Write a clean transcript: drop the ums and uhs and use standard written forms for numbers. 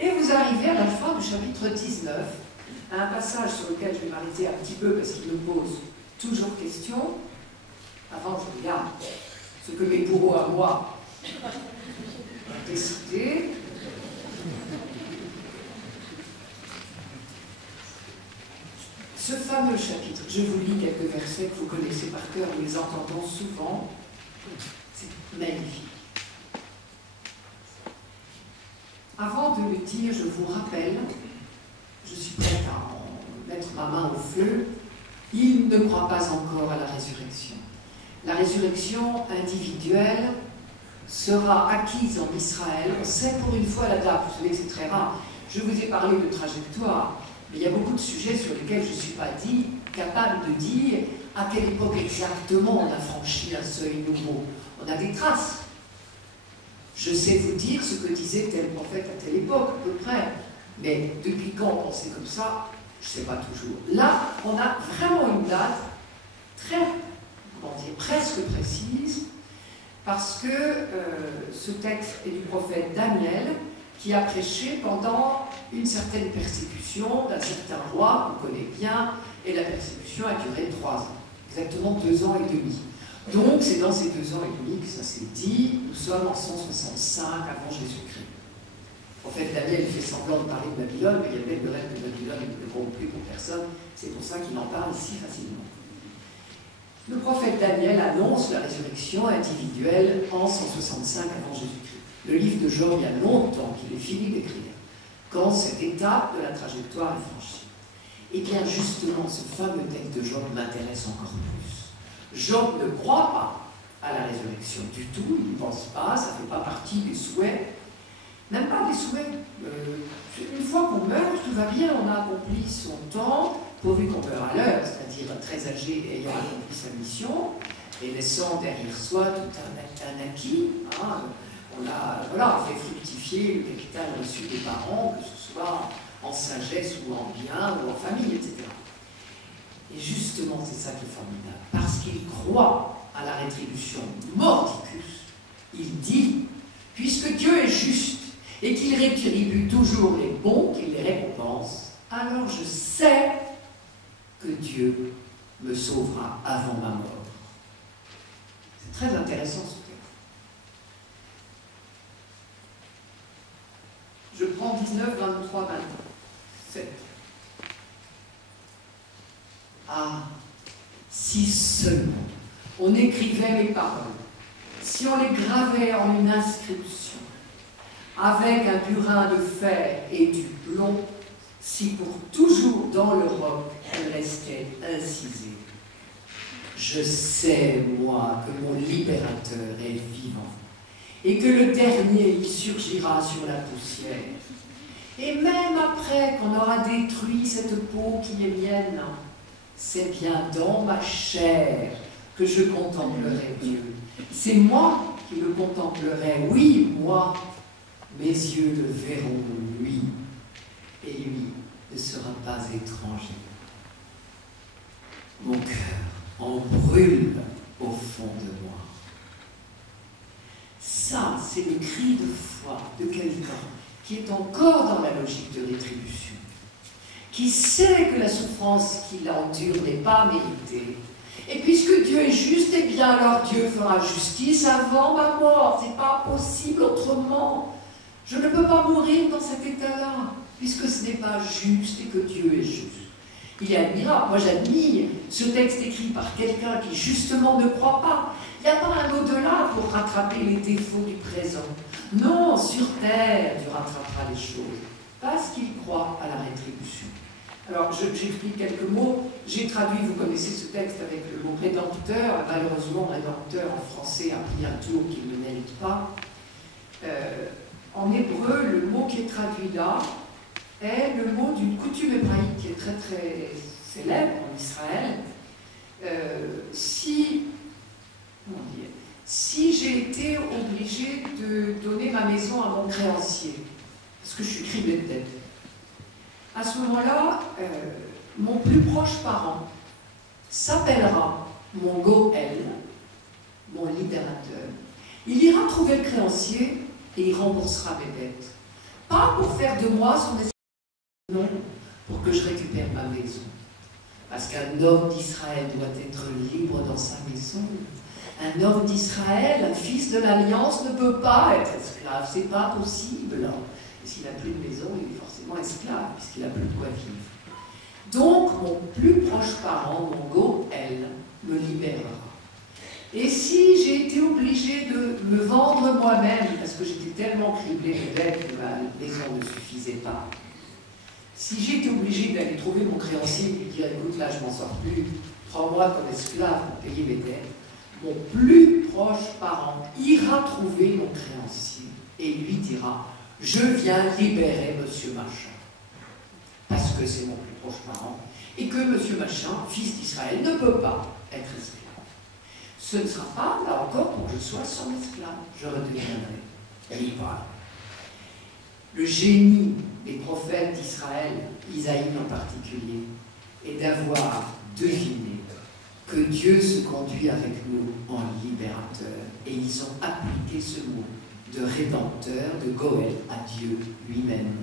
Et vous arrivez à la fin du chapitre 19, à un passage sur lequel je vais m'arrêter un petit peu parce qu'il me pose toujours question. Avant, je regarde ce que mes bourreaux à moi ont décidé. Ce fameux chapitre, je vous lis quelques versets que vous connaissez par cœur, nous les entendons souvent. C'est magnifique. Avant de le dire, je vous rappelle, je suis prête à mettre ma main au feu, il ne croit pas encore à la résurrection. La résurrection individuelle sera acquise en Israël. On sait pour une fois la date, vous savez que c'est très rare. Je vous ai parlé de trajectoire, mais il y a beaucoup de sujets sur lesquels je ne suis pas capable de dire à quelle époque exactement on a franchi un seuil nouveau. On a des traces. Je sais vous dire ce que disait tel prophète à telle époque, à peu près. Mais depuis quand on pensait comme ça, je ne sais pas toujours. Là, on a vraiment une date très, comment dire, presque précise, parce que ce texte est du prophète Daniel, qui a prêché pendant une certaine persécution d'un certain roi, qu'on connaît bien, et la persécution a duré 3 ans, exactement 2 ans et demi. Donc, c'est dans ces 2 ans et demi que ça s'est dit. Nous sommes en 165 avant Jésus-Christ. En fait, Daniel fait semblant de parler de Babylone, mais il y a même le reste de Babylone, il ne compte plus pour personne. C'est pour ça qu'il en parle si facilement. Le prophète Daniel annonce la résurrection individuelle en 165 avant Jésus-Christ. Le livre de Job, il y a longtemps qu'il est fini d'écrire, quand cette étape de la trajectoire est franchie. Et bien justement, ce fameux texte de Job m'intéresse encore plus. Job ne croit pas à la résurrection du tout, il n'y pense pas, ça ne fait pas partie des souhaits, même pas des souhaits. Une fois qu'on meurt, tout va bien, on a accompli son temps, pourvu qu'on meure à l'heure, c'est-à-dire très âgé et ayant accompli sa mission, et laissant derrière soi tout un acquis. Hein, on a fait fructifier le capital reçu des parents, que ce soit en sagesse ou en bien ou en famille, etc. Et justement, c'est ça qui est formidable. Parce qu'il croit à la rétribution mordicus, il dit, puisque Dieu est juste et qu'il rétribue toujours les bons, qu'il les récompense, alors je sais que Dieu me sauvera avant ma mort. C'est très intéressant ce texte. Je prends 19, 23, 27. Ah, si seulement on écrivait mes paroles, si on les gravait en une inscription, avec un burin de fer et du plomb, si pour toujours dans le roc elles restaient incisées. Je sais, moi, que mon libérateur est vivant, et que le dernier y surgira sur la poussière. Et même après qu'on aura détruit cette peau qui est mienne, c'est bien dans ma chair que je contemplerai Dieu. C'est moi qui le contemplerai, oui, moi. Mes yeux le verront, lui, et lui ne sera pas étranger. Mon cœur en brûle au fond de moi. Ça, c'est le cri de foi de quelqu'un qui est encore dans la logique de rétribution, qui sait que la souffrance qu'il endure n'est pas méritée. Et puisque Dieu est juste, eh bien alors Dieu fera justice avant ma mort. C'est pas possible autrement. Je ne peux pas mourir dans cet état-là, puisque ce n'est pas juste et que Dieu est juste. Il est admirable. Moi, j'admire ce texte écrit par quelqu'un qui, justement, ne croit pas. Il n'y a pas un au-delà pour rattraper les défauts du présent. Non, sur terre, Dieu rattrapera les choses, parce qu'il croit à la rétribution. Alors, j'explique quelques mots. J'ai traduit, vous connaissez ce texte avec le mot rédempteur. Malheureusement, rédempteur en français a pris un tour qu'il ne mérite pas. En hébreu, le mot qui est traduit là est le mot d'une coutume hébraïque qui est très très célèbre en Israël. Si j'ai été obligée de donner ma maison à mon créancier, parce que je suis criblée de dette, à ce moment-là, mon plus proche parent s'appellera mon Goël, mon libérateur. Il ira trouver le créancier et il remboursera mes dettes. Pas pour faire de moi son esclave, non, pour que je récupère ma maison. Parce qu'un homme d'Israël doit être libre dans sa maison. Un homme d'Israël, un fils de l'Alliance, ne peut pas être esclave, c'est pas possible. Et s'il n'a plus de maison, il est forcément esclave, puisqu'il n'a plus de quoi vivre. Donc, mon plus proche parent, mon Goël, me libérera. Et si j'ai été obligée de me vendre moi-même, parce que j'étais tellement criblée de dettes que ma maison ne suffisait pas, si j'ai été obligée d'aller trouver mon créancier et lui dire, écoute, là, je m'en sors plus, prends-moi comme esclave pour payer mes dettes, mon plus proche parent ira trouver mon créancier et lui dira, je viens libérer monsieur machin, parce que c'est mon plus proche parent, et que monsieur machin, fils d'Israël, ne peut pas être esclave. Ce ne sera pas, là encore, pour que je sois son esclave, je redeviendrai libre. Le génie des prophètes d'Israël, Isaïe en particulier, est d'avoir deviné que Dieu se conduit avec nous en libérateur. Et ils ont appliqué ce mot de rédempteur, de Goël, à Dieu lui-même.